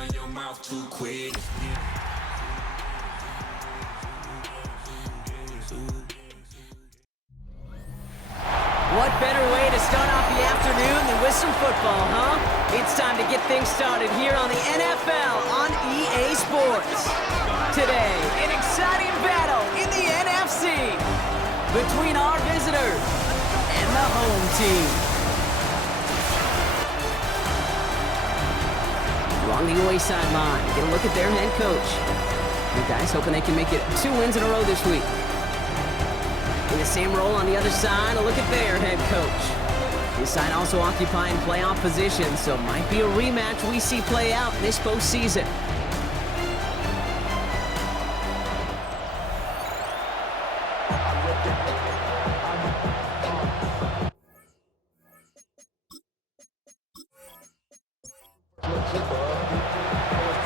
run your mouth too quick. What better way to start off the afternoon than with some football, huh? It's time to get things started here on the NFL on EA Sports. Today, an exciting battle in the NFC between our visitors and the home team. Along the away sideline, get a look at their head coach. The guys hoping they can make it 2 wins in a row this week. In the same role on the other side, a look at their head coach. His side also occupying playoff position, so it might be a rematch we see play out this postseason.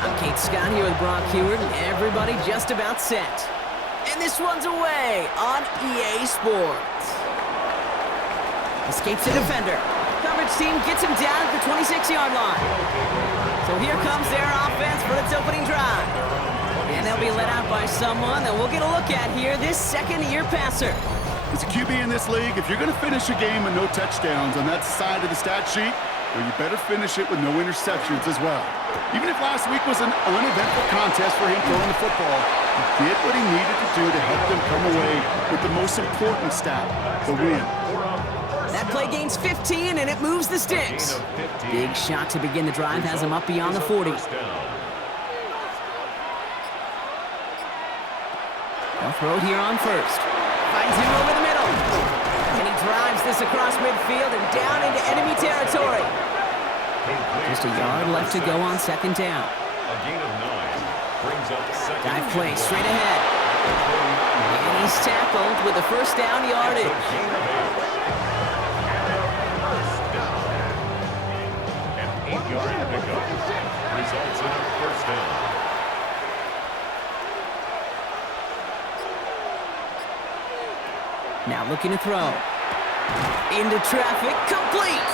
I'm Scott here with Brock Heward, and everybody just about set. And this one's away on EA Sports. Escapes the defender. Coverage team gets him down at the 26-yard line. So here comes their offense for its opening drive. And they'll be led out by someone that we'll get a look at here, this second-year passer. As a QB in this league, if you're going to finish a game with no touchdowns on that side of the stat sheet, well, you better finish it with no interceptions as well. Even if last week was an uneventful contest for him throwing the football, he did what he needed to do to help them come away with the most important stat, the win. That play gains 15, and it moves the sticks. Big shot to begin the drive has him up beyond the 40. They'll throw it here on first. Finds him over the middle. And he drives this across midfield and down into enemy territory. Just a yard left to go on second down. A gain of 9 brings up second. Dive play straight ahead. And he's tackled with the first down yardage. An 8-yard pickup results in a first down. Now looking to throw. Into traffic, complete!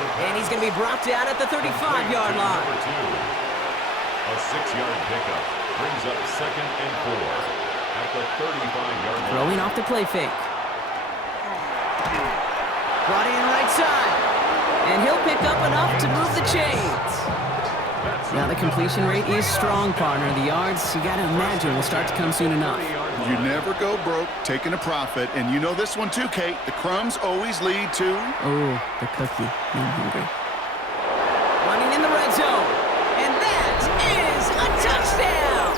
And he's going to be brought down at the 35-yard line. A 6-yard pickup brings up second and 4 at the 35-yard line. Throwing off the play fake. Brought in right side. And he'll pick up enough to move the chains. Now the completion rate is strong, partner. The yards, you got to imagine, will start to come soon enough. You never go broke taking a profit, and you know this one too, Kate. The crumbs always lead to... Oh, the cookie. I'm hungry. Running in the red zone. And that is a touchdown!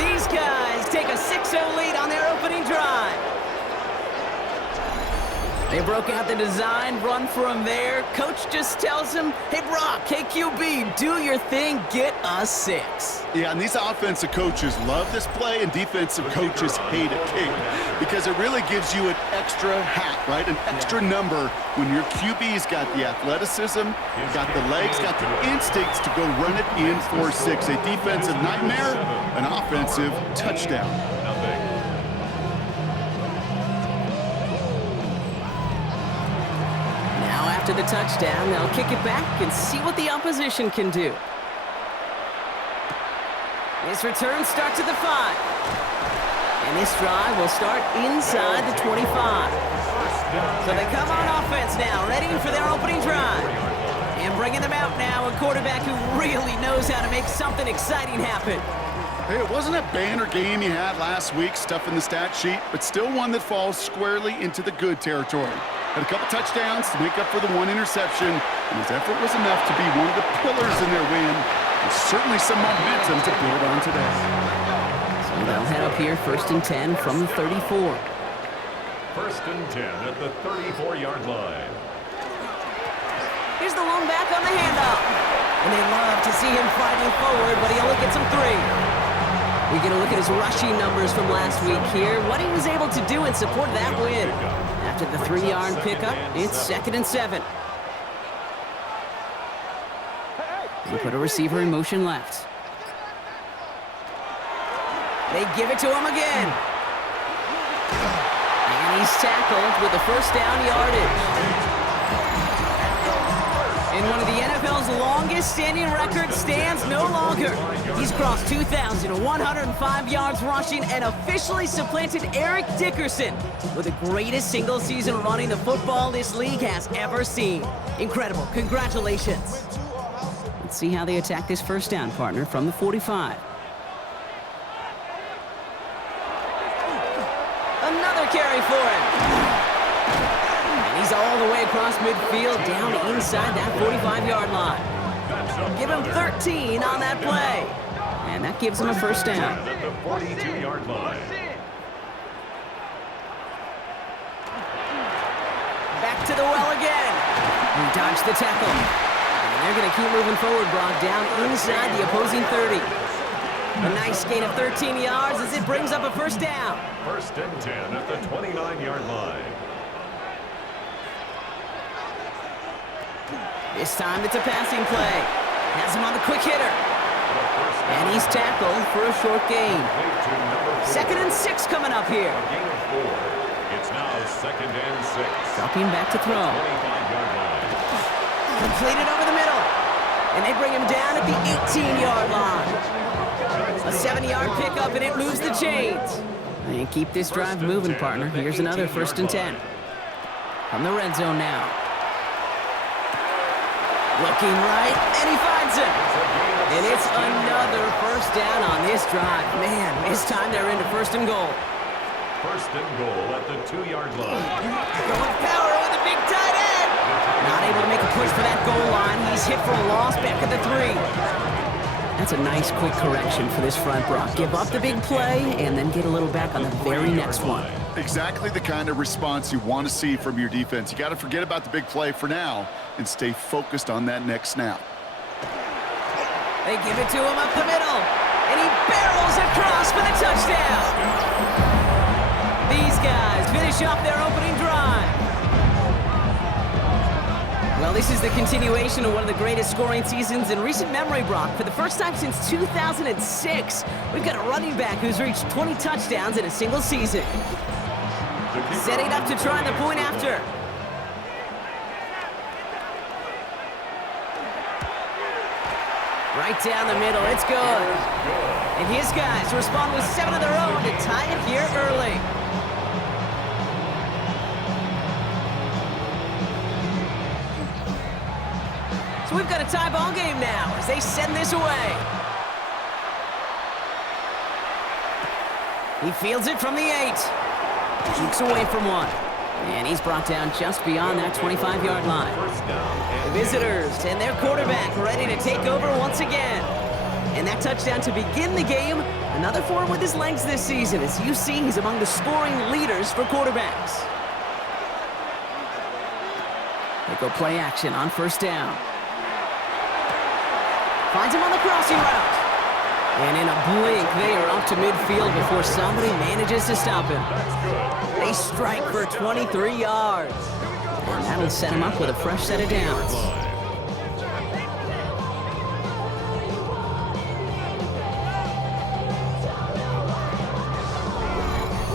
These guys take a 6-0 lead on their opening drive. They broke out the design run for him there. Coach just tells him, hey, Brock, hey, QB, do your thing, get us 6. Yeah, and these offensive coaches love this play, and defensive coaches hate it, Kate, because it really gives you an extra hat, right? An extra number when your QB's got the athleticism, got the legs, got the instincts to go run it in for 6. A defensive nightmare, an offensive touchdown. After the touchdown, they'll kick it back and see what the opposition can do. This return starts at the 5. And this drive will start inside the 25. So they come on offense now, ready for their opening drive. And bringing them out now, a quarterback who really knows how to make something exciting happen. Hey, it wasn't a banner game he had last week, stuff in the stat sheet, but still one that falls squarely into the good territory. Had a couple touchdowns to make up for the 1 interception, and his effort was enough to be one of the pillars in their win. There's certainly some momentum to build on today. So they'll head up here, 1st and 10 from the 34. 1st and 10 at the 34-yard line. Here's the lone back on the handoff. And they love to see him fighting forward, but he only gets him 3. We get a look at his rushing numbers from last week here, what he was able to do in support of that win. After the 3-yard pickup, it's 2nd and 7. They put a receiver in motion left. They give it to him again. And he's tackled with the first down yardage. And one of the NFL's longest standing records stands no longer. He's crossed 2,105 yards rushing and officially supplanted Eric Dickerson with the greatest single season running the football this league has ever seen. Incredible. Congratulations. Let's see how they attack this first down, partner, from the 45. Another carry for him. And he's all the way across midfield, down inside that 45-yard line. Give him 13 on that play. And that gives him a first down. At the 42-yard line. Back to the well again. He dodged the tackle. And they're going to keep moving forward, Brock, down inside the opposing 30. A nice gain of 13 yards as it brings up a first down. First and 10 at the 29-yard line. This time it's a passing play. Has him on the quick hitter. And he's tackled for a short gain. 2nd and 6 coming up here. A gain of 4. It's now 2nd and 6. Dropping back to throw. 25-yard line. Completed over the middle. And they bring him down at the 18-yard line. A 7-yard pickup, and it moves the chains. And keep this drive moving, partner. Here's another 1st and 10. From the red zone now. Looking right, and he finds him. And it's another first down on this drive. Man, this time they're into 1st and goal. 1st and goal at the 2-yard line. Going power with a big tight end. Not able to make a push for that goal line. He's hit for a loss back at the 3. That's a nice quick correction for this front, Brock. Give up the big play and then get a little back on the very next one. Exactly the kind of response you want to see from your defense. You got to forget about the big play for now and stay focused on that next snap. They give it to him up the middle, and he barrels across for the touchdown. These guys finish off their opening drive. Well, this is the continuation of one of the greatest scoring seasons in recent memory, Brock. For the first time since 2006, we've got a running back who's reached 20 touchdowns in a single season. Setting up to try the point after. Right down the middle, it's good. And his guys respond with 7 of their own to tie it here early. So we've got a tie ball game now as they send this away. He fields it from the 8. Jukes away from 1. And he's brought down just beyond that 25-yard line. The visitors and their quarterback ready to take over once again. And that touchdown to begin the game, another for him with his legs this season. As you see, he's among the scoring leaders for quarterbacks. They go play action on 1st down. Finds him on the crossing route. And in a blink, they are up to midfield before somebody manages to stop him. They strike for 23 yards. And that'll set him up with a fresh set of downs.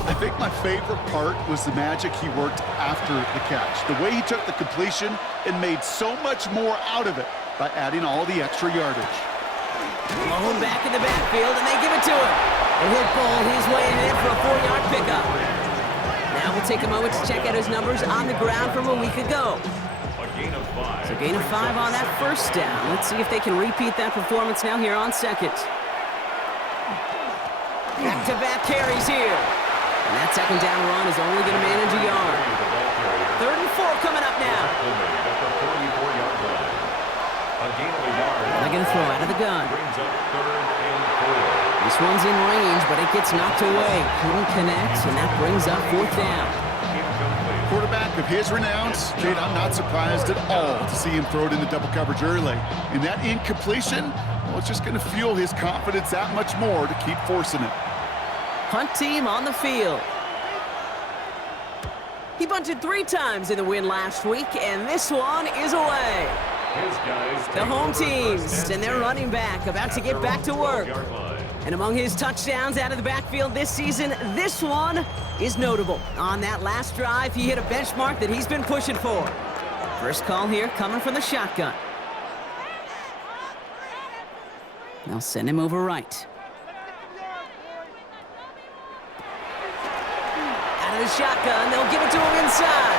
I think my favorite part was the magic he worked after the catch. The way he took the completion and made so much more out of it by adding all the extra yardage. Blown back in the backfield, and they give it to him. And he'll pull his way in for a 4-yard pickup. Now we'll take a moment to check out his numbers on the ground from a week ago. A gain of 5. So gain of 5 on that first down. Let's see if they can repeat that performance now here on 2nd. Back-to-back carries here. And that 2nd down run is only going to manage a yard. 3rd and 4 coming up now. At the 44-yard line. A gain of a yard. They're going to throw out of the gun. Brings up 3rd and 4. This one's in range, but it gets knocked away. Couldn't connect, and that brings up 4th down. Incomplete. Quarterback of his renounce, Kate, I'm not surprised at all to see him throw it into double coverage early. And that incompletion, well, it's just going to fuel his confidence that much more to keep forcing it. Punt team on the field. He bunted 3 times in the win last week, and this one is away. His guys The home teams and their running back about to get back to work. And among his touchdowns out of the backfield this season, this one is notable. On that last drive, he hit a benchmark that he's been pushing for. First call here coming from the shotgun. They'll send him over right. Out of the shotgun, they'll give it to him inside.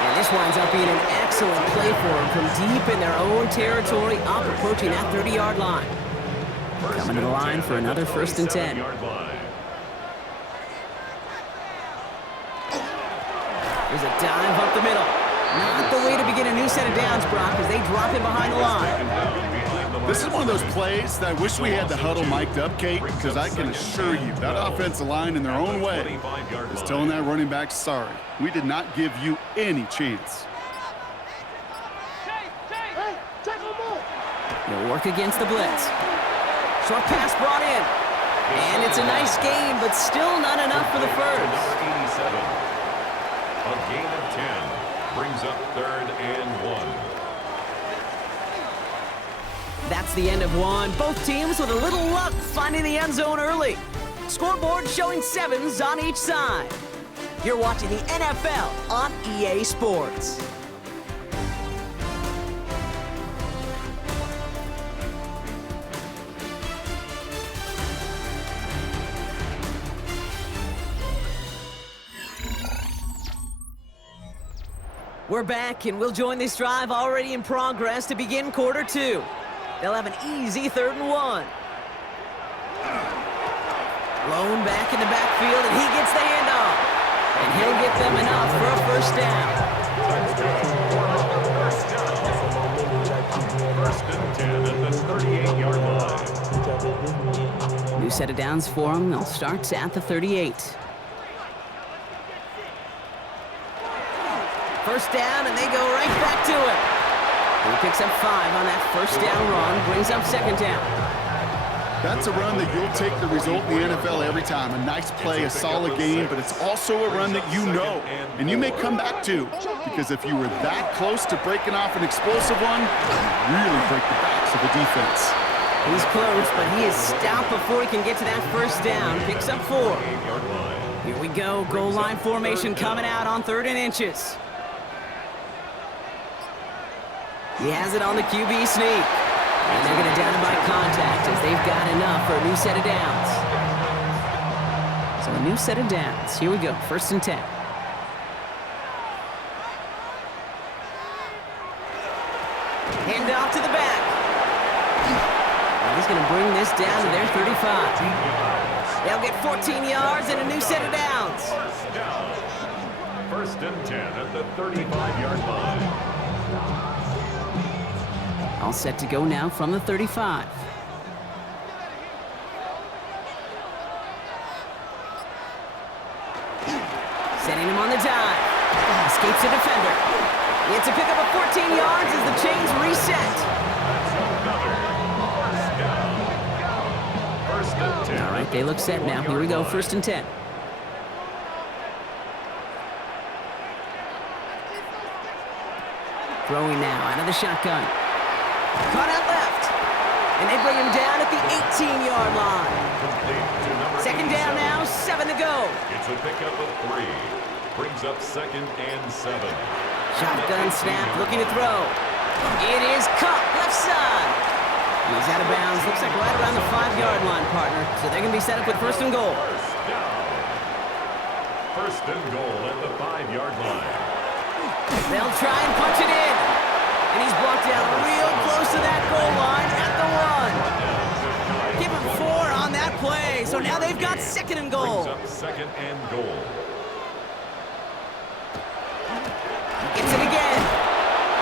And this winds up being an excellent play for him from deep in their own territory, up approaching that 30-yard line. Coming to the line for another 1st and 10. There's a dive up the middle. Not the way to begin a new set of downs, Brock, as they drop him behind the line. This is one of those plays that I wish we had the huddle mic'd up, Kate, because I can assure you that offensive line in their own way is telling that running back, sorry, we did not give you any chance. They'll work against the blitz. Short pass brought in. And it's a nice gain, but still not enough for the first. A gain of 10 brings up 3rd and 1. That's the end of one. Both teams with a little luck finding the end zone early. Scoreboard showing 7s on each side. You're watching the NFL on EA Sports. We're back, and we'll join this drive already in progress to begin quarter 2. They'll have an easy 3rd and 1. Lone back in the backfield, and he gets the handoff. And he'll get them enough for a 1st down. 1st and 10 at the 38-yard line. New set of downs for them. They'll start at the 38. 1st down, and they go right back to it. He picks up 5 on that 1st down run, brings up 2nd down. That's a run that you'll take the result in the NFL every time. A nice play, a solid game, but it's also a run that you know, and you may come back to, because if you were that close to breaking off an explosive one, you really break the backs of the defense. He's close, but he is stopped before he can get to that 1st down. Picks up 4. Here we go, goal line formation coming out on 3rd and inches. He has it on the QB sneak. And they're going to down him by contact as they've got enough for a new set of downs. So a new set of downs. Here we go, 1st and 10. Hand off to the back. And he's going to bring this down to their 35. They'll get 14 yards and a new set of downs. 1st and 10 at the 35-yard line. All set to go now from the 35. Setting him on the dive. Escapes a defender. It's a pickup of 14 yards as the chains reset. 1st and 10. All right, they look set now. Here we go, 1st and 10. Throwing now out of the shotgun. Caught out left. And they bring him down at the 18-yard line. 2nd down now, 7 to go. It's a pickup of 3. Brings up 2nd and 7. Shotgun snap, looking to throw. It is caught left side. He's out of bounds. Looks like right around the 5-yard line, partner. So they're going to be set up with 1st and goal. 1st and goal at the 5-yard line. They'll try and punch it in. And he's brought down real close to that goal line at the 1. Give him 4 on that play. So now they've got 2nd and goal. Brings up 2nd and goal. Gets it again.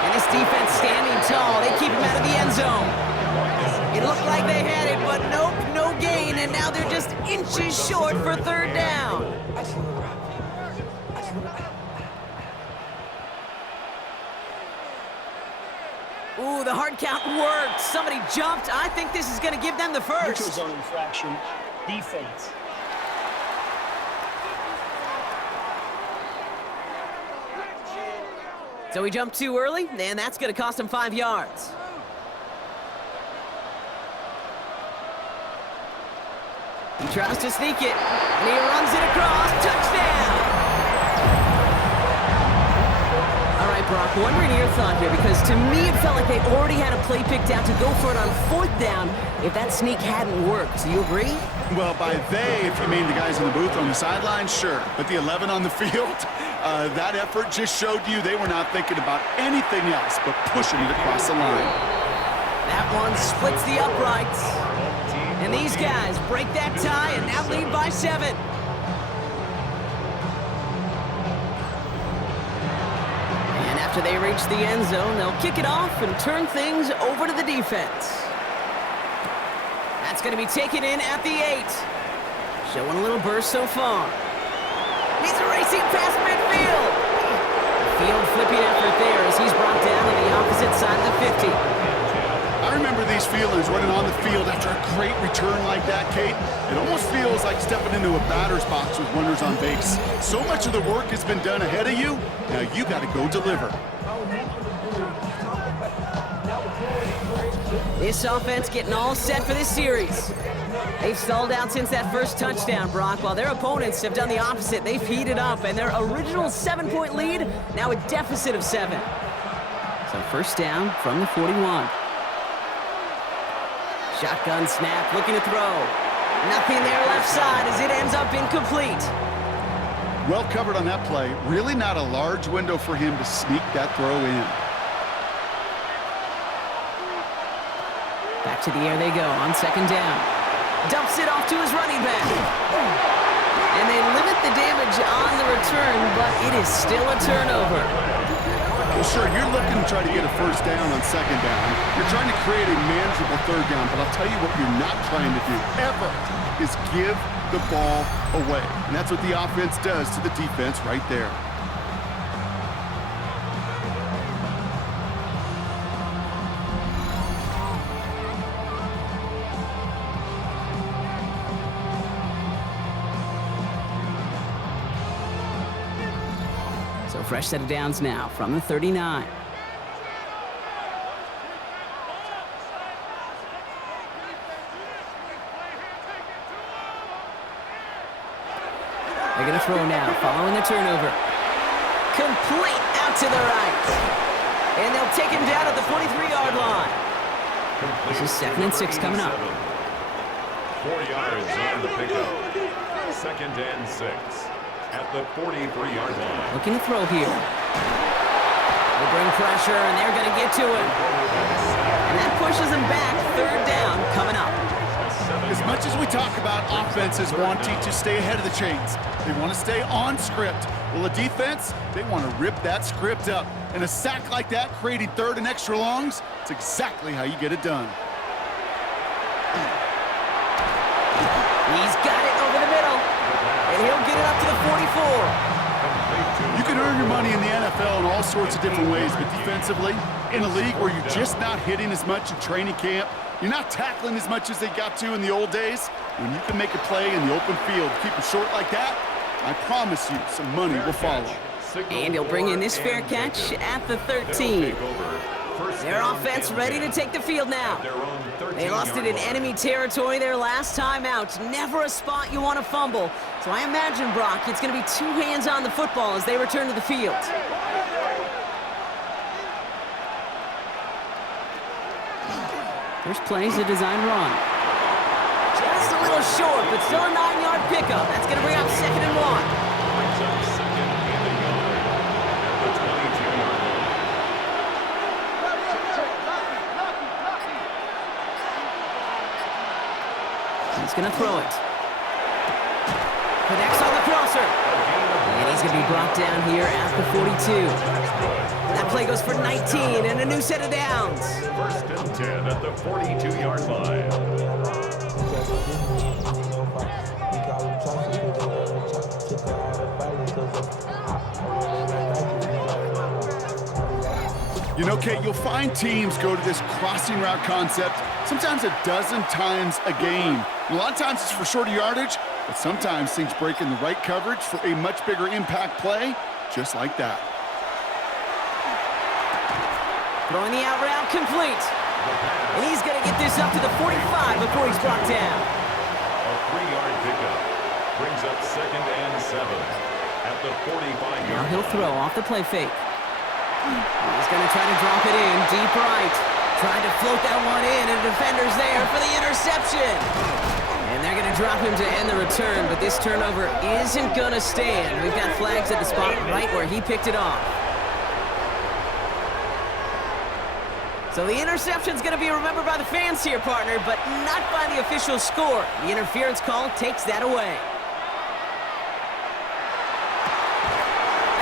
And this defense standing tall. They keep him out of the end zone. It looked like they had it, but nope, no gain. And now they're just inches short for 3rd down. Ooh, the hard count worked. Somebody jumped. I think this is going to give them the 1st. Neutral zone infraction. Defense. So he jumped too early, and that's going to cost him 5 yards. He tries to sneak it, and he runs it across. Touchdown! All right, Brock, wondering your thought here, because to me it felt like they already had a play picked out to go for it on 4th down if that sneak hadn't worked. Do you agree? Well, by they, if you mean the guys in the booth on the sideline, sure. But the 11 on the field, that effort just showed you they were not thinking about anything else but pushing it across the line. That one splits the uprights. And these guys break that tie and now lead by 7. And after they reach the end zone, they'll kick it off and turn things over to the defense. That's going to be taken in at the 8. Showing a little burst so far. He's racing past midfield. Field flipping effort there as he's brought down on the opposite side of the 50. I remember these feelings running on the field after a great return like that, Kate. It almost feels like stepping into a batter's box with runners on base. So much of the work has been done ahead of you. Now you got to go deliver. This offense getting all set for this series. They've stalled out since that first touchdown, Brock, while their opponents have done the opposite. They've heated up, and their original 7-point lead, now a deficit of 7. So first down from the 41. Shotgun snap, looking to throw. Nothing there left side as it ends up incomplete. Well covered on that play. Really not a large window for him to sneak that throw in. Back to the air they go on 2nd down. Dumps it off to his running back. And they limit the damage on the return, but it is still a turnover. Well, sure, you're looking to try to get a first down on 2nd down. You're trying to create a manageable 3rd down, but I'll tell you what you're not trying to do, ever, is give the ball away. And that's what the offense does to the defense right there. So fresh set of downs now from the 39. They're going to throw now, following the turnover. Complete out to the right. And they'll take him down at the 43-yard line. This is 2nd and 6 coming up. 4 yards on the pickup. 2nd and 6 at the 43-yard line. Looking to throw here. They bring pressure, and they're going to get to him. And that pushes them back. 3rd down coming up. As much as we talk about offenses wanting to stay ahead of the chains, they want to stay on script. Well, the defense, they want to rip that script up. And a sack like that, creating 3rd and extra longs, it's exactly how you get it done. He's got it over the middle. And he'll get it up to the 44. You can earn your money in the NFL in all sorts of different ways, but defensively, in a league where you're just not hitting as much in training camp, you're not tackling as much as they got to in the old days, when you can make a play in the open field, keep it short like that, I promise you some money will follow. And he'll bring in this fair catch at the 13. Their offense ready to take the field now. They lost it in enemy territory their last time out. Never a spot you want to fumble. So I imagine, Brock, it's going to be 2 hands on the football as they return to the field. First play is a design run. Just a little short, but still a 9-yard pickup. That's going to bring up 2nd and 1. He's going to throw it. Connects on the crosser. And he's going to be brought down here at the 42. That play goes for 19 and a new set of downs. 1st and 10 at the 42-yard line. You know, Kate, you'll find teams go to this crossing route concept sometimes a dozen times a game. A lot of times it's for shorter yardage, but sometimes things break in the right coverage for a much bigger impact play, just like that. Throwing the out route complete. And he's going to get this up to the 45 before he's brought down. A 3-yard pickup brings up 2nd and 7 at the 45-yard line. Now he'll throw off the play fake. He's going to try to drop it in, deep right. Trying to float that one in, and the defender's there for the interception. And they're going to drop him to end the return, but this turnover isn't going to stand. We've got flags at the spot right where he picked it off. So the interception's going to be remembered by the fans here, partner, but not by the official score. The interference call takes that away.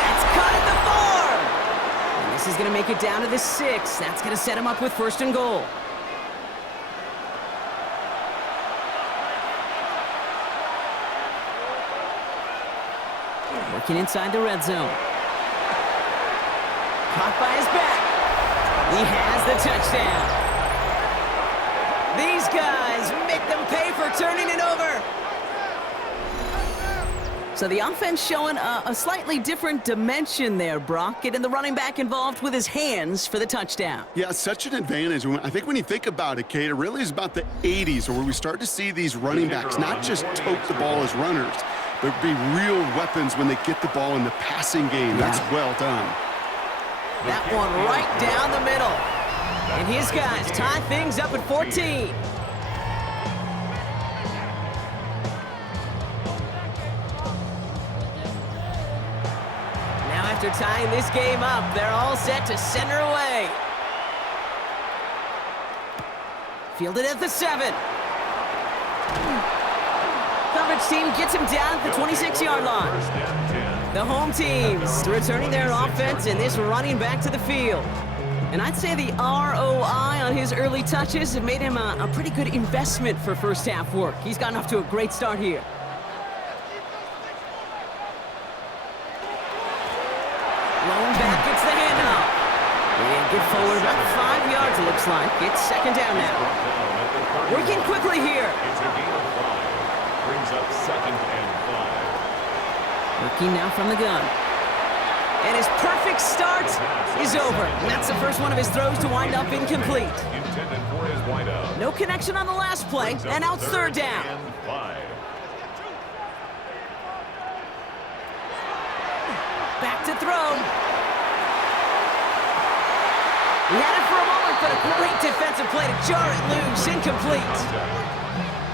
That's cut at the 4! And this is going to make it down to the 6. That's going to set him up with 1st and goal. Working inside the red zone. Caught by his back. He has the touchdown. These guys make them pay for turning it over. So the offense showing a slightly different dimension there, Brock, getting the running back involved with his hands for the touchdown. Yeah, such an advantage. I think when you think about it, Kate, it really is about the 80s where we start to see these running backs not just tote the ball as runners, but be real weapons when they get the ball in the passing game. That's well done. That one right down the middle. And his guys tie things up at 14. Now after tying this game up, they're all set to send her away. Fielded at the 7. Coverage team gets him down at the 26-yard line. The home teams returning their offense and this running back to the field. And I'd say the ROI on his early touches have made him a pretty good investment for first half work. He's gotten off to a great start here. Lone back gets the handoff. And get forward about 5 yards, it looks like. It's 2nd down now. Working quickly here. It's a gain of 5. Brings up 2nd and 5. Working now from the gun. And his perfect start is over. And that's the first one of his throws to wind up incomplete. Intended for his wideout. No connection on the last play, and now it's 3rd down. And 5. Back to throw. He had it for a moment, but a great defensive play to jar it loose. Incomplete.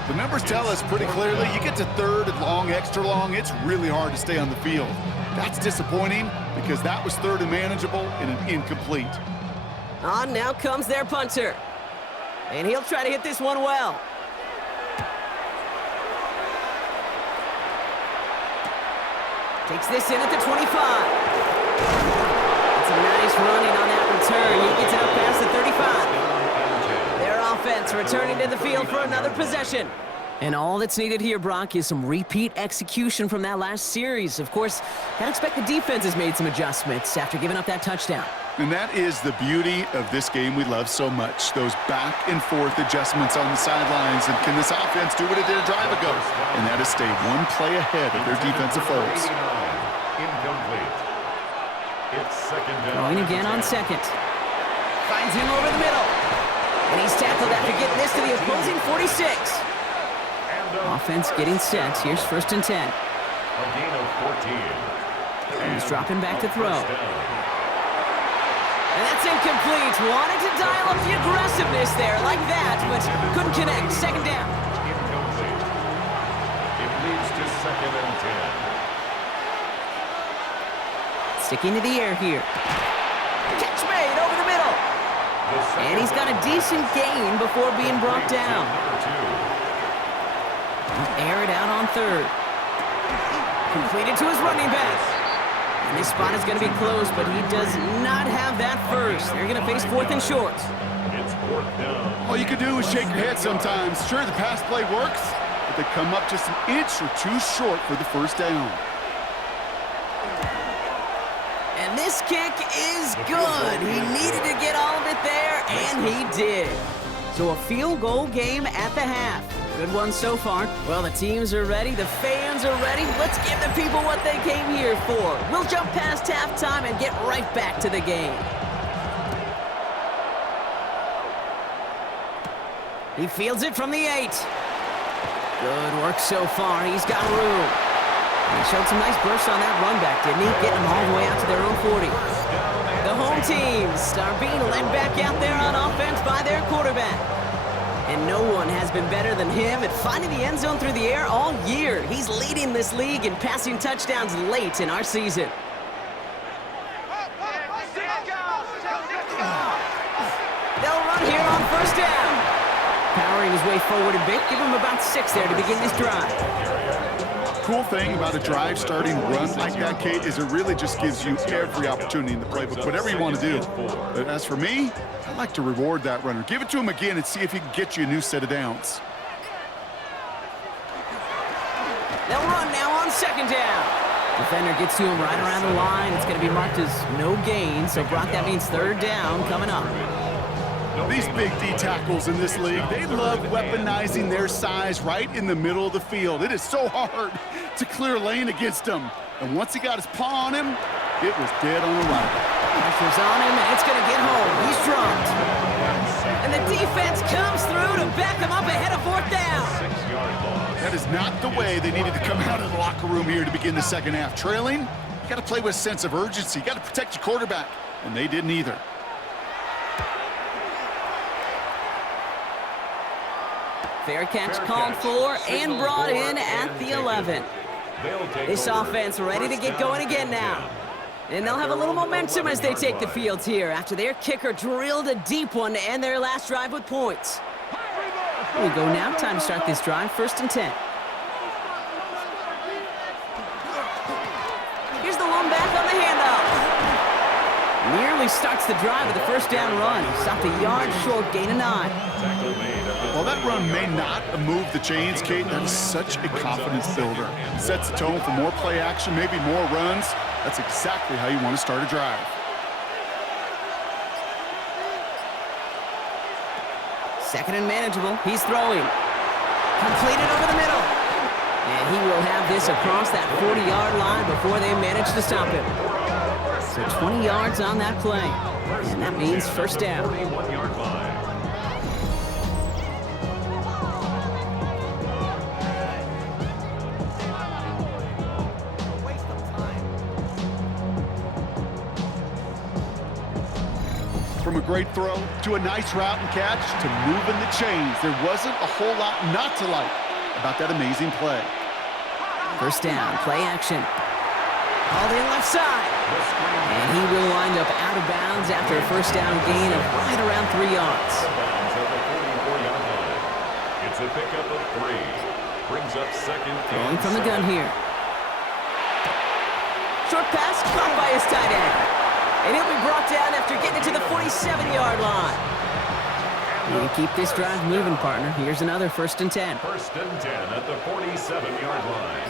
The numbers tell us pretty clearly, you get to 3rd and long, extra long, it's really hard to stay on the field. That's disappointing because that was 3rd and manageable and an incomplete. On now comes their punter. And he'll try to hit this one well. Takes this in at the 25. It's a nice running on that return. He gets it up past the 35. Their offense returning to the field for another possession. And all that's needed here, Brock, is some repeat execution from that last series. Of course, I'd expect the defense has made some adjustments after giving up that touchdown. And that is the beauty of this game we love so much, those back and forth adjustments on the sidelines. And can this offense do what it did a drive ago? And that is stay one play ahead of their defensive foes. Incomplete. It's 2nd down. Going again on 2nd. Finds him over the middle. And he's tackled after getting this to the opposing 46. Offense getting set. Here's 1st and 10. A gain of 14. He's dropping back to throw. And that's incomplete. Wanted to dial up the aggressiveness there like that, but couldn't connect. 2nd down. Incomplete. It leads to 2nd and 10. Sticking to the air here. Catch made over the middle. And he's got a decent gain before being brought down. Air it out on 3rd. Completed to his running back. And this spot is going to be close, but he does not have that first. They're going to face 4th and short. It's 4th down. All you can do is shake your head sometimes. Sure, the pass play works, but they come up just an inch or two short for the 1st down. And this kick is good. He needed to get all of it there, and he did. So a field goal game at the half. Good one so far. Well, the teams are ready. The fans are ready. Let's give the people what they came here for. We'll jump past halftime and get right back to the game. He fields it from the 8. Good work so far. He's got room. He showed some nice bursts on that run back, didn't he? Getting them all the way out to their own 40. The home home teams are being led back out there on offense by their quarterback. And no one has been better than him at finding the end zone through the air all year. He's leading this league in passing touchdowns late in our season. They'll run here on first down. Powering his way forward a bit. Give him about 6 there to begin this drive. Cool thing about a drive starting run like that, Kate, is it really just gives you every opportunity in the playbook, whatever you want to do. But as for me, I'd like to reward that runner. Give it to him again and see if he can get you a new set of downs. They'll run now on second down. Defender gets to him right around the line. It's going to be marked as no gain. So, Brock, that means third down coming up. These big D tackles in this league, they love weaponizing their size right in the middle of the field. It is so hard to clear lane against him. And once he got his paw on him, it was dead on arrival. Pressure's on him, and it's going to get home. He's dropped. And the defense comes through to back him up ahead of fourth down. That is not the way they needed to come out of the locker room here to begin the second half. Trailing, you got to play with a sense of urgency. You got to protect your quarterback, and they didn't either. Fair catch called for and brought in at the 11. This offense ready to get going again now. And they'll have a little momentum as they take the field here after their kicker drilled a deep one to end their last drive with points. Here we go now. Time to start this drive. 1st and 10. Here's the one back on the handoff. Nearly starts the drive with a first down run. Stopped a yard short, gain of 9. While that run may not have moved the chains, Kate, that is such a confidence builder. Sets the tone for more play action, maybe more runs. That's exactly how you want to start a drive. Second and manageable. He's throwing. Completed over the middle. And he will have this across that 40-yard line before they manage to stop him. So 20 yards on that play. And that means first down. From a great throw to a nice route and catch to moving the chains, there wasn't a whole lot not to like about that amazing play. First down, play action. Called in left side. And he will wind up out of bounds after a first down gain of right around 3 yards. It's a pickup of 3. Brings up second. Going from the gun here. Short pass caught by his tight end. And he'll be brought down after getting it to the 47-yard line. You keep this drive moving, partner. Here's another 1st and 10. 1st and 10 at the 47-yard line.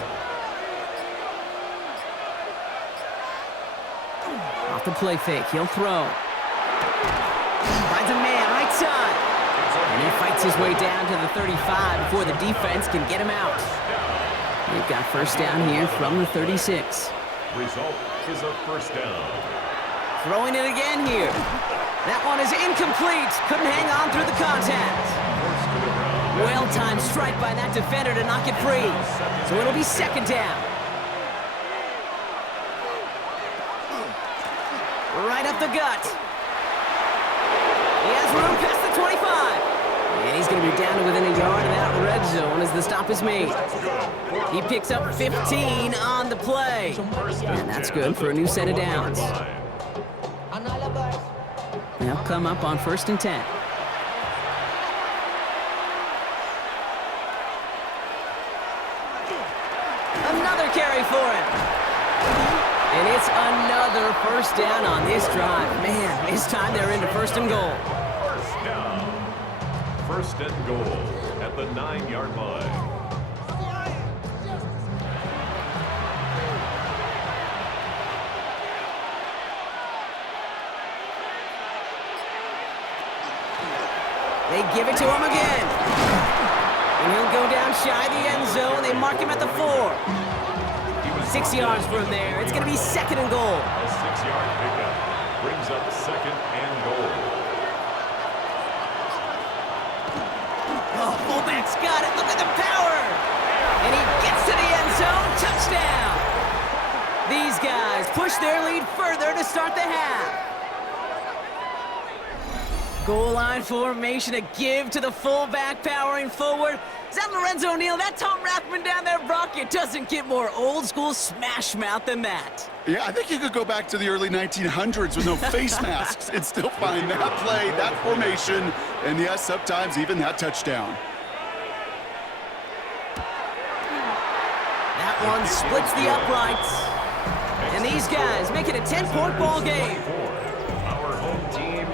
Off the play fake, he'll throw. Finds a man, right side. And he fights his way down to the 35 before the defense can get him out. They've got first down here from the 36. Result is a first down. Throwing it again here. That one is incomplete. Couldn't hang on through the contact. Well-timed strike by that defender to knock it free. So it'll be second down. Right up the gut. He has room past the 25. And he's going to be down to within a yard of that red zone as the stop is made. He picks up 15 on the play. And that's good for a new set of downs. They'll come up on 1st and 10. Another carry for him. And it's another first down on this drive. Man, this time they're into 1st and goal. First down. 1st and goal at the 9-yard line. They give it to him again. And he'll go down shy of the end zone. They mark him at the 4. 6 yards from there. It's going to be 2nd and goal. A 6-yard pickup brings up 2nd and goal. Oh, fullback's got it. Look at the power. And he gets to the end zone. Touchdown. These guys push their lead further to start the half. Goal line formation, a give to the fullback powering forward. Is that Lorenzo O'Neal? That Tom Rathman down there, Brock? It doesn't get more old school smash mouth than that. Yeah, I think you could go back to the early 1900s with no face masks and still find that play, that formation, and yes, sometimes even that touchdown. That one splits the uprights. And these guys make it a 10-point ball game. Our home team,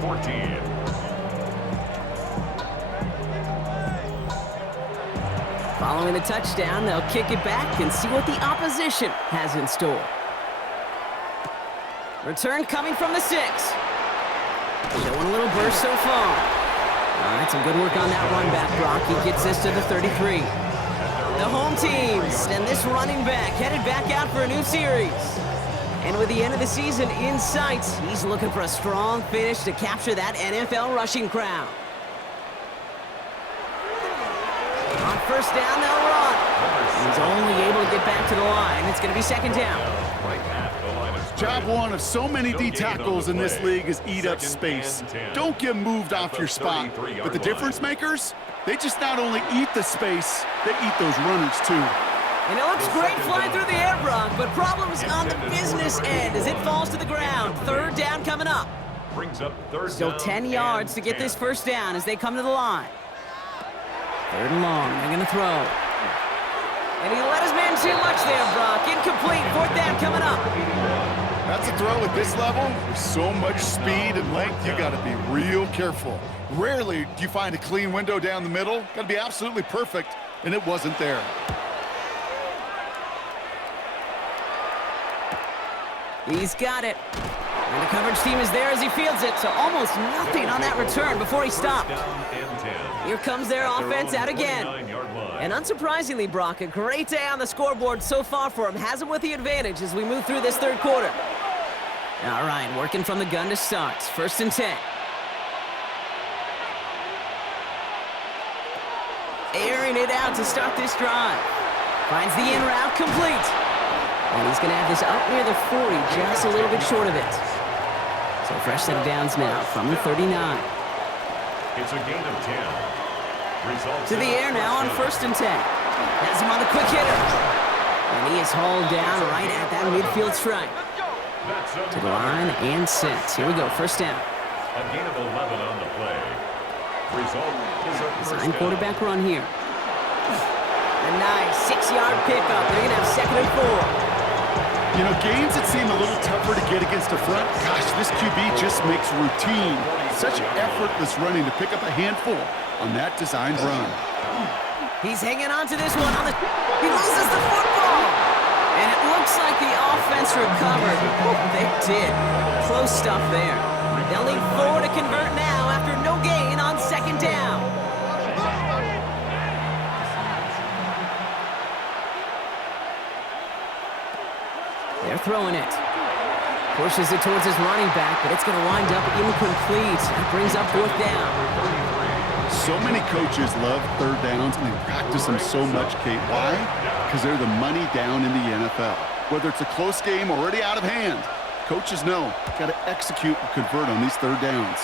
14. Following the touchdown, they'll kick it back and see what the opposition has in store. Return coming from the 6. Showing a little burst so far. All right, some good work on that run back, Brock. He gets this to the 33. The home team send this running back headed back out for a new series. And with the end of the season in sight, he's looking for a strong finish to capture that NFL rushing crown. On first down, they'll run. He's only able to get back to the line. It's going to be second down. Job one of so many D tackles in this league is eat up space. Don't get moved off your spot. But the difference makers, they just not only eat the space, they eat those runners too. And it looks great flying through the air, Brock, but problems on the business end as it falls to the ground. Third down coming up. Still 10 yards to get this first down as they come to the line. Third and long, they're going to throw. And he let his man too much there, Brock. Incomplete, fourth down coming up. That's a throw at this level. With so much speed and length, you got to be real careful. Rarely do you find a clean window down the middle. Got to be absolutely perfect, and it wasn't there. He's got it. And the coverage team is there as he fields it, so almost nothing on that return before he stopped. Here comes their offense out again. And unsurprisingly, Brock, a great day on the scoreboard so far for him. Has him with the advantage as we move through this third quarter. All right, working from the gun to start. First and 10. Airing it out to start this drive. Finds the in route complete. And he's going to have this up near the 40, just a little bit short of it. So fresh set of downs now from the 39. It's a gain of 10. To the air now on first and 10. Has him on the quick hitter. And he is hauled down right at that midfield stripe. To the line and set. Here we go, first down. A gain of 11 on the play. Result is a first Design quarterback run here. A nice 6-yard pickup. They're going to have second and 4. You know, games that seem a little tougher to get against the front, gosh, this QB just makes routine. Such effortless running to pick up a handful on that designed run. He's hanging on to this one. He loses the football. And it looks like the offense recovered. They did. Close stuff there. They'll need 4 to convert now after no gain on second down. They're throwing it. Pushes it towards his running back, but it's going to wind up incomplete. That brings up fourth down. So many coaches love third downs, and they practice them so much, Kate. Why? Because they're the money down in the NFL. Whether it's a close game already out of hand, coaches know got to execute and convert on these third downs.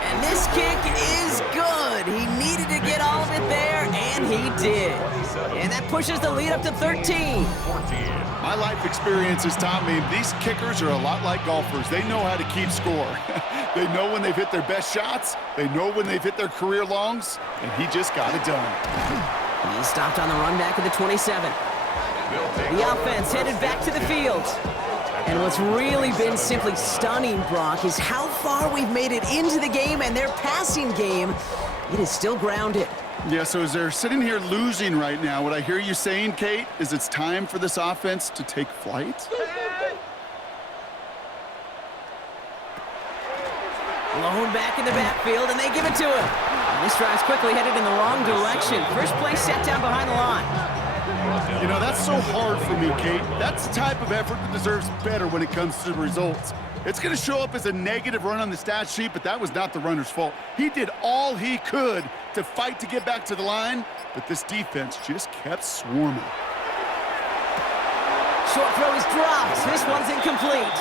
And this kick is good. He needed to get all of it there, and he did. And that pushes the lead up to 13. My life experience has taught me these kickers are a lot like golfers. They know how to keep score. They know when they've hit their best shots. They know when they've hit their career longs, and he just got it done. He stopped on the run back at the 27. The offense headed back to the field. And what's really been simply stunning, Brock, is how far we've made it into the game, and their passing game, it is still grounded. Yeah, so as they're sitting here losing right now, what I hear you saying, Kate, is it's time for this offense to take flight? Blown back in the backfield, and they give it to him. And this drive's quickly headed in the wrong direction. First play set down behind the line. You know, that's so hard for me, Kate. That's the type of effort that deserves better when it comes to the results. It's going to show up as a negative run on the stat sheet, but that was not the runner's fault. He did all he could to fight to get back to the line, but this defense just kept swarming. Short throw is dropped. This one's incomplete.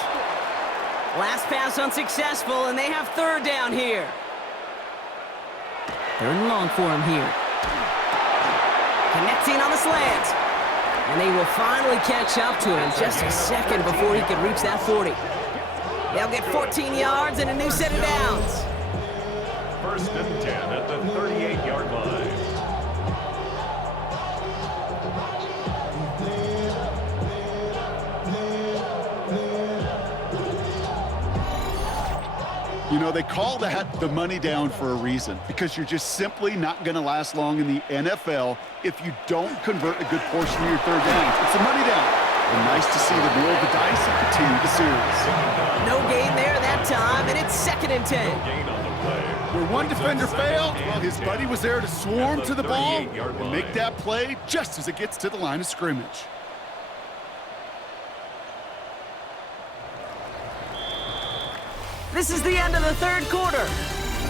Last pass unsuccessful, and they have third down here. Third and long for him here. Connecting on the slant. And they will finally catch up to him just a second before he can reach that 40. They'll get 14 yards and a new set of downs. First and 10 at the 38-yard line. You know, they call that the money down for a reason, because you're just simply not going to last long in the NFL if you don't convert a good portion of your third downs. It's a money down. And nice to see them roll the dice and continue the series. No gain there that time, and it's 2nd and 10. Where one defender failed, well, his buddy was there to swarm to the ball and make that play just as it gets to the line of scrimmage. This is the end of the third quarter.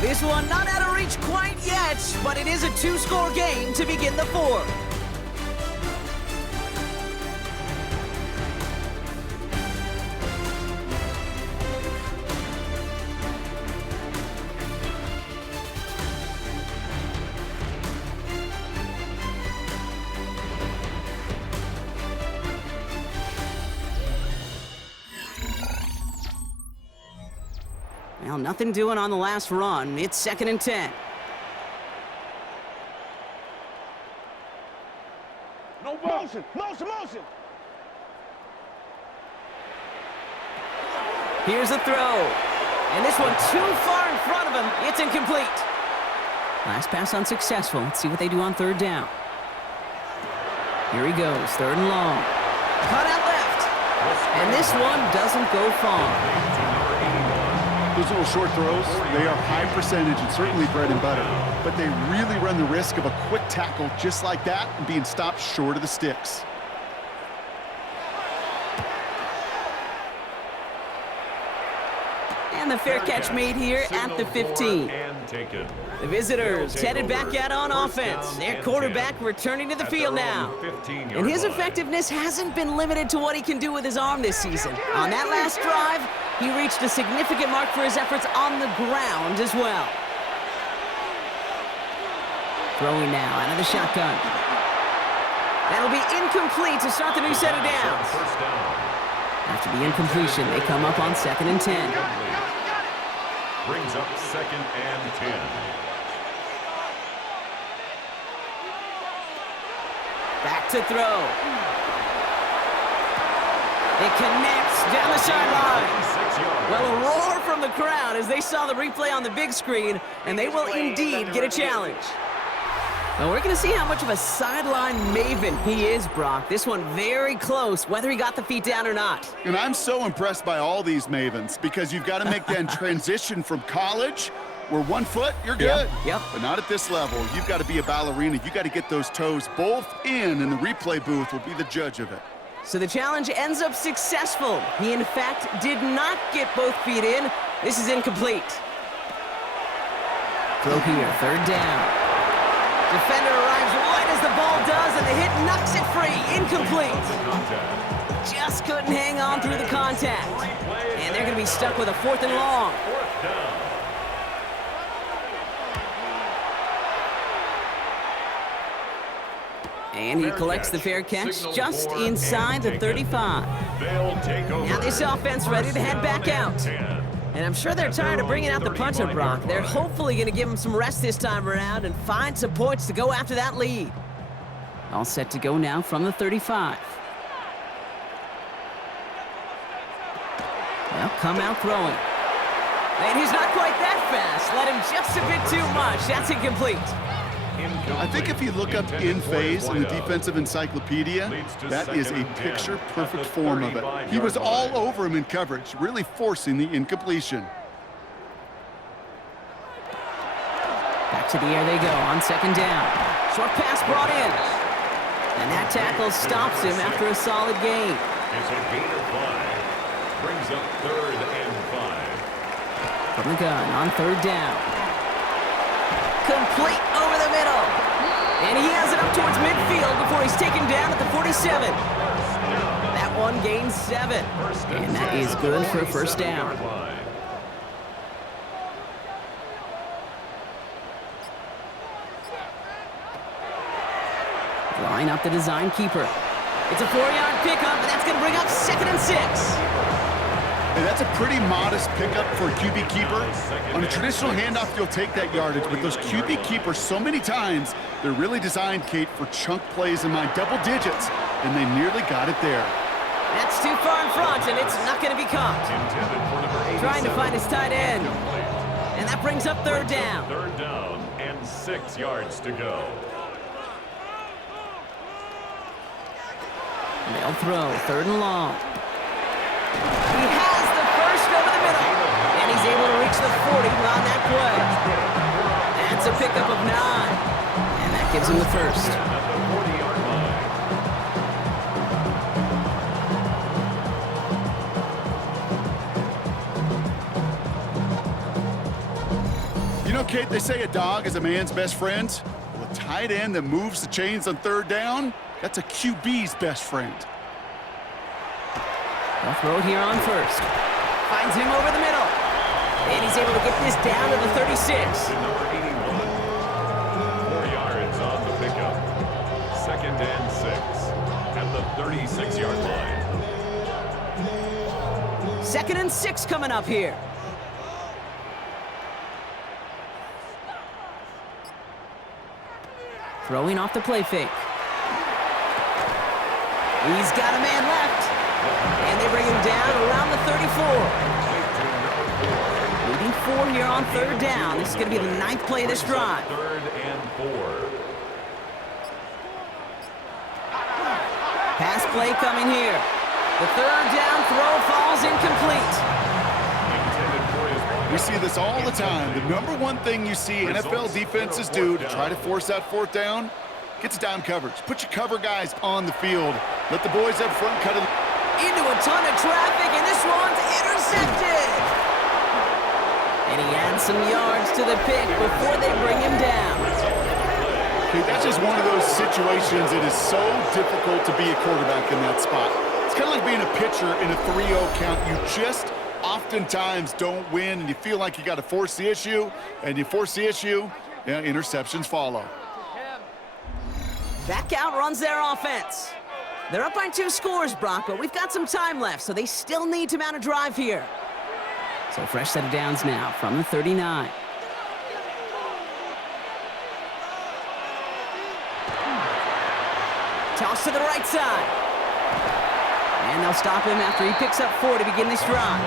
This one not out of reach quite yet, but it is a 2-score game to begin the fourth. Well, nothing doing on the last run. It's 2nd and 10. No motion. Motion. Here's a throw. And this one too far in front of him. It's incomplete. Last pass unsuccessful. Let's see what they do on third down. Here he goes. 3rd and long. Cut out left. And this one doesn't go far. Those little short throws, they are high percentage and certainly bread and butter, but they really run the risk of a quick tackle just like that and being stopped short of the sticks. And the fair catch made here at the 15. The visitors headed back out on offense. Their quarterback returning to the field now. And his effectiveness hasn't been limited to what he can do with his arm this season. On that last drive, he reached a significant mark for his efforts on the ground as well. Throwing now out of the shotgun. That'll be incomplete to start the new set of downs. After the incompletion, they come up on 2nd and 10. Brings up 2nd and 10. Back to throw. It connects down the sideline. Well, a roar from the crowd as they saw the replay on the big screen, and they will indeed get a challenge. Well, we're going to see how much of a sideline maven he is, Brock. This one very close, whether he got the feet down or not. And I'm so impressed by all these mavens because you've got to make that transition from college where 1 foot, you're good. Yep. But not at this level. You've got to be a ballerina. You've got to get those toes both in, and the replay booth will be the judge of it. So the challenge ends up successful. He, in fact, did not get both feet in. This is incomplete. Throw here, 3rd down. Defender arrives right as the ball does, and the hit knocks it free. Incomplete. Just couldn't hang on through the contact. And they're going to be stuck with a 4th and long. And he collects the fair catch just inside the 35. Now this offense ready to head back out. And I'm sure they're tired of bringing out the punter, Brock. They're hopefully going to give him some rest this time around and find some points to go after that lead. All set to go now from the 35. Well, come out throwing. And he's not quite that fast. Let him just a bit too much. That's incomplete. I think if you look up in phase in the defensive encyclopedia, that is a picture-perfect form of it. He was all over him in coverage, really forcing the incompletion. Back to the air they go on 2nd down. Short pass brought in. And that tackle stops him after a solid gain. It's a gain of 5. Brings up 3rd and 5. From the gun on 3rd down. Complete over the middle. And he has it up towards midfield before he's taken down at the 47. That one gains 7. And that is good for a 1st down. Line up the design keeper. It's a 4-yard pickup, and that's going to bring up 2nd and 6. And that's a pretty modest pickup for a QB keeper. On a traditional handoff, you'll take that yardage, but those QB keepers, so many times, they're really designed, Kate, for chunk plays in my double digits, and they nearly got it there. That's too far in front, and it's not going to be caught. Trying to find his tight end. And that brings up 3rd down. 3rd down and 6 yards to go. They'll throw 3rd and long. He has the first over the middle. And he's able to reach the 40 on that play. That's a pickup of 9. And that gives him the first. At the 40-yard line. You know, Kate, they say a dog is a man's best friend. Well, a tight end that moves the chains on 3rd down, that's a QB's best friend. They'll throw it here on 1st. Finds him over the middle. And he's able to get this down to the 36. To number 81. 4 yards on the pickup. 2nd and 6 at the 36-yard line. 2nd and 6 coming up here. Throwing off the play fake. He's got a man left. And they bring him down around the 34. Leading 4 here on 3rd down. This is going to be the 9th play of this drive. 3rd and 4. Pass play coming here. The 3rd down throw falls incomplete. We see this all the time. The number one thing you see NFL defenses do to try to force that 4th down, gets down coverage. Put your cover guys on the field. Let the boys up front cut it. Into a ton of traffic, and this one's intercepted. And he adds some yards to the pick before they bring him down. Okay, that's just one of those situations that is so difficult to be a quarterback in that spot. It's kind of like being a pitcher in a 3-0 count. You just oftentimes don't win, and you feel like you got to force the issue, and you force the issue, yeah, interceptions follow. Back out runs their offense. They're up by 2 scores, Brock, but we've got some time left, so they still need to mount a drive here. So fresh set of downs now from the 39. Toss to the right side. And they'll stop him after he picks up 4 to begin this drive.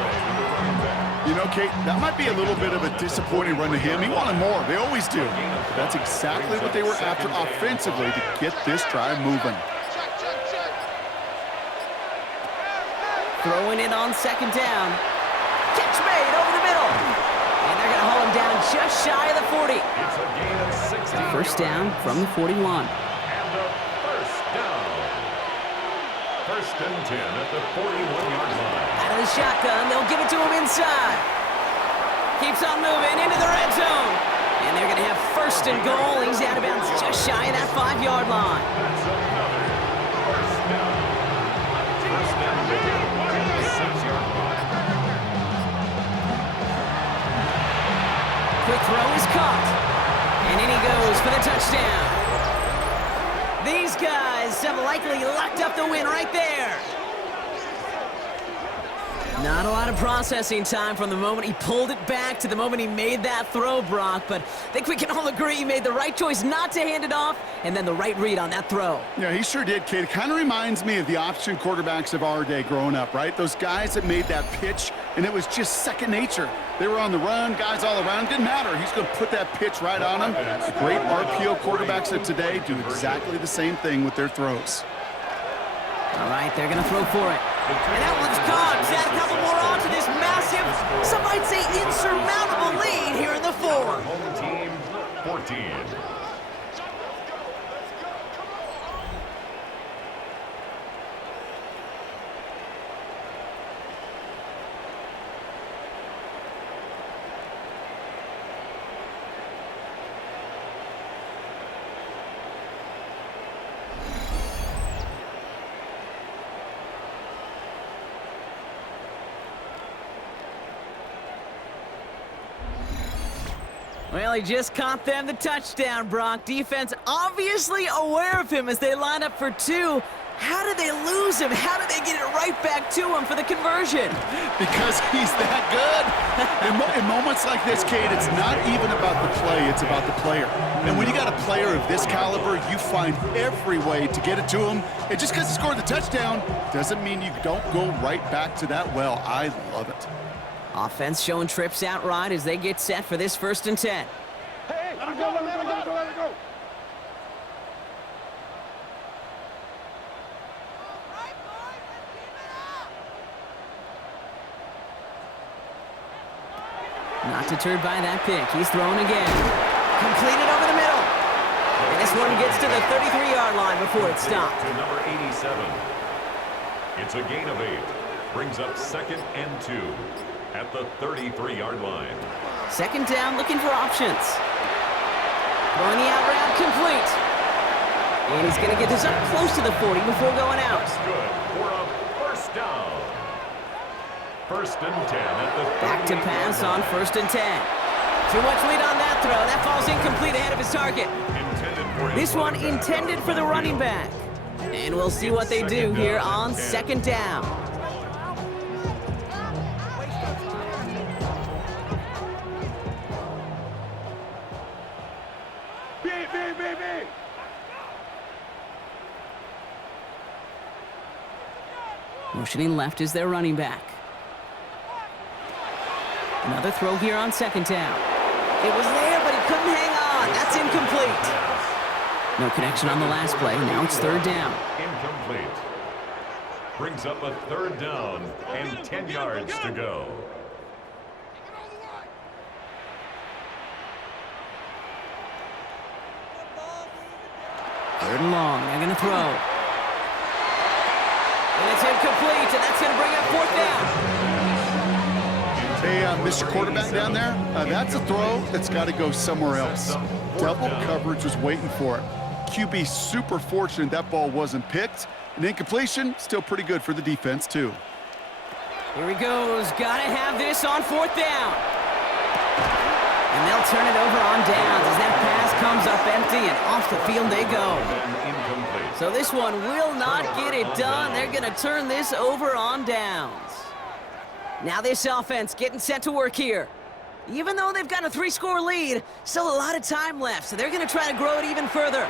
You know, Kate, that might be a little bit of a disappointing run to him. He wanted more. They always do. But that's exactly what they were after offensively to get this drive moving. Throwing it on 2nd down. Catch made over the middle. And they're going to haul him down just shy of the 40. It's a gain of 60. First down from the 41. And the first down. 1st and 10 at the 41-yard line. Out of the shotgun, they'll give it to him inside. Keeps on moving into the red zone. And they're going to have 1st and goal. He's out of bounds just shy of that 5-yard line. That's another first down. 1st and 10 at the 6-yard line. Quick throw is caught. And in he goes for the touchdown. These guys have likely locked up the win right there. Not a lot of processing time from the moment he pulled it back to the moment he made that throw, Brock, but I think we can all agree he made the right choice not to hand it off, and then the right read on that throw. Yeah, he sure did, kid. It kind of reminds me of the option quarterbacks of our day growing up, right? Those guys that made that pitch, and it was just second nature. They were on the run, guys all around. Didn't matter. He's going to put that pitch right on them. The great RPO quarterbacks of today do exactly the same thing with their throws. All right, they're going to throw for it. And that one's caught. Add a couple more on to this massive, some might say insurmountable lead here in the 4th. Home team 14. Well, he just caught them the touchdown, Brock. Defense obviously aware of him as they line up for 2. How did they lose him? How did they get it right back to him for the conversion? Because he's that good. In moments like this, Kate, it's not even about the play, it's about the player. And when you got a player of this caliber, you find every way to get it to him. And just because he scored the touchdown doesn't mean you don't go right back to that well. I love it. Offense showing trips out right as they get set for this 1st and 10. Hey, let it go, let it go, let it go. Not deterred by that pick. He's thrown again. Completed over the middle. And this one gets to the 33-yard line before it stopped. To number 87. It's a gain of 8. Brings up 2nd and 2 at the 33-yard line. 2nd down, looking for options. Throwing the out route complete. And he's going to get this up close to the 40 before going out. That's good for a 1st down. 1st and 10 at the 38. Back to pass on 1st and 10. Too much lead on that throw. That falls incomplete ahead of his target. This one intended for the running back. And we'll see what they do here on 2nd down. Motioning left is their running back. Another throw here on 2nd down. It was there, but he couldn't hang on. That's incomplete. No connection on the last play. Now it's 3rd down. Incomplete. Brings up a 3rd down and 10 yards to go. Third and long. They're going to throw. And it's incomplete, and that's going to bring up 4th down. Hey, Mr. Quarterback down there, that's a throw that's got to go somewhere else. Double coverage was waiting for it. QB super fortunate that ball wasn't picked. An incompletion, still pretty good for the defense, too. Here he goes. Got to have this on 4th down. And they'll turn it over on downs as that pass comes up empty, and off the field they go. So this one will not get it done. They're going to turn this over on downs. Now this offense getting set to work here. Even though they've got a 3-score lead, still a lot of time left, so they're going to try to grow it even further.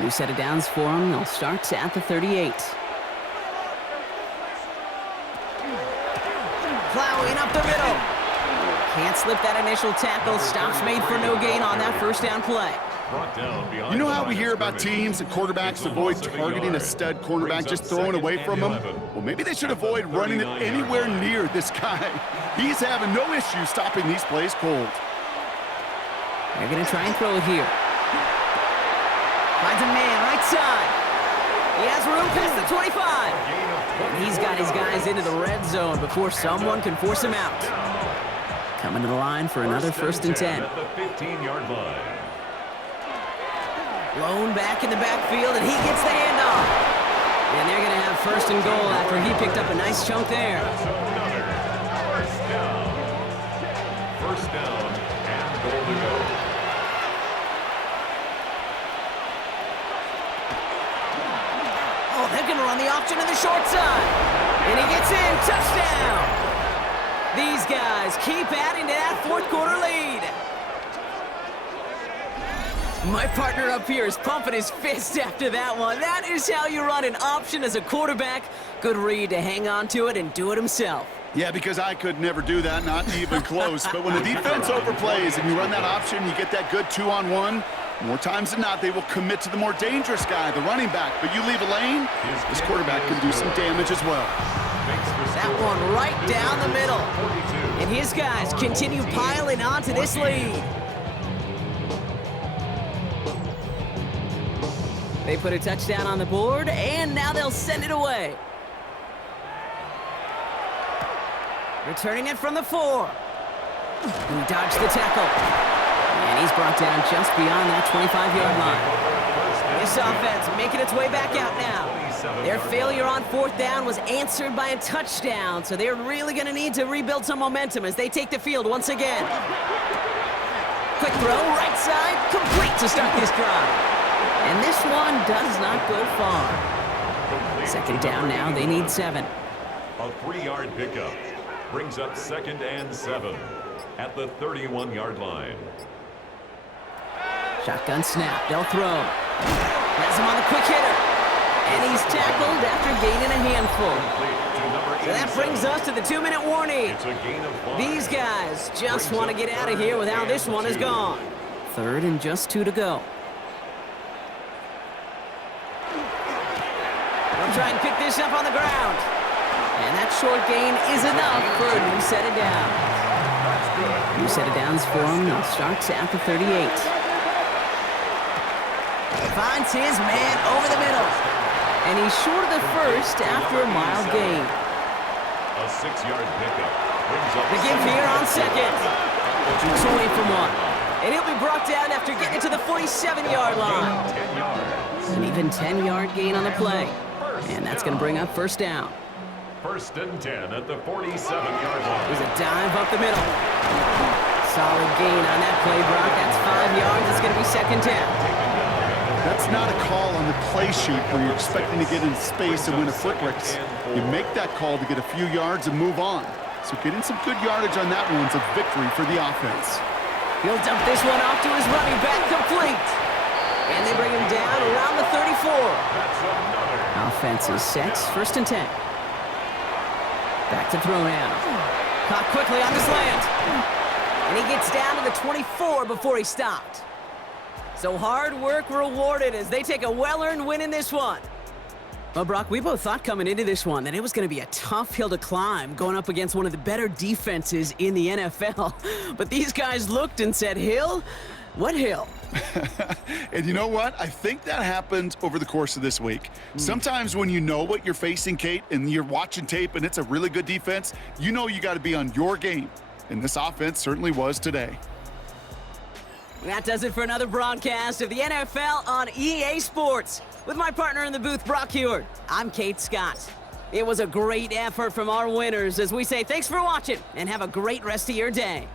New set of downs for them. They'll start at the 38. Plowing up the middle. Can't slip that initial tackle. Stops made for no gain on that 1st down play. You know how we hear about teams and quarterbacks avoid targeting a stud cornerback, just throwing away from him? Well, maybe they should avoid running it anywhere near this guy. He's having no issue stopping these plays cold. They're going to try and throw it here. Finds a man right side. He has room past the 25. And he's got his guys into the red zone before someone can force him out. Coming to the line for another 1st and 10. At the 15-yard line. Blown back in the backfield, and he gets the handoff. And they're going to have 1st and goal after he picked up a nice chunk there. First down and goal to go. Oh, they're going to run the option to the short side. And he gets in. Touchdown. These guys keep adding to that 4th quarter lead. My partner up here is pumping his fist after that one. That is how you run an option as a quarterback. Good read to hang on to it and do it himself. Yeah, because I could never do that, not even close. But when the defense overplays and you run that option, you get that good 2-on-1, more times than not, they will commit to the more dangerous guy, the running back. But you leave a lane, this quarterback can do some damage as well. That one right down the middle. And his guys continue piling onto this lead. They put a touchdown on the board, and now they'll send it away. Returning it from the 4. He dodged the tackle. And he's brought down just beyond that 25-yard line. This offense making its way back out now. Their failure on 4th down was answered by a touchdown, so they're really going to need to rebuild some momentum as they take the field once again. quick throw, right side, complete to start this drive. And this one does not go far. Second down now, they need 7. A 3-yard pickup brings up 2nd and 7 at the 31-yard line. Shotgun snap, they'll throw. Has him on the quick hitter. And he's tackled after gaining a handful. So that brings us to the 2-minute warning. It's a gain of 5. These guys just want to get out of here with how this one is gone. 3rd and just 2 to go. They'll try and pick this up on the ground. And that short gain is enough for a new set of downs. New set of downs for him. He starts at the 38. Finds his man over the middle. And he's short of the first after a mile gain. A 6-yard pickup brings up The give here on 2nd. Just away from 1. And he'll be brought down after getting to the 47-yard line. 10 yards. An even 10-yard gain on the play. And that's going to bring up 1st down. 1st and 10 at the 47-yard line. There's a dive up the middle. Solid gain on that play, Brock. That's 5 yards. It's going to be 2nd down. That's not a call on the play sheet where you're expecting to get in space and win a foot race. You make that call to get a few yards and move on. So getting some good yardage on that one's a victory for the offense. He'll dump this one off to his running back, complete. And they bring him down around the 34. Offense is set, 1st and 10. Back to throw now. Caught quickly on the slant. And he gets down to the 24 before he stopped. So hard work rewarded as they take a well-earned win in this one. Well, Brock, we both thought coming into this one that it was going to be a tough hill to climb going up against one of the better defenses in the NFL. But these guys looked and said, Hill? What hill? And you know what? I think that happened over the course of this week. Sometimes when you know what you're facing, Kate, and you're watching tape and it's a really good defense, you know you got to be on your game. And this offense certainly was today. That does it for another broadcast of the NFL on EA Sports. With my partner in the booth, Brock Heward, I'm Kate Scott. It was a great effort from our winners as we say thanks for watching and have a great rest of your day.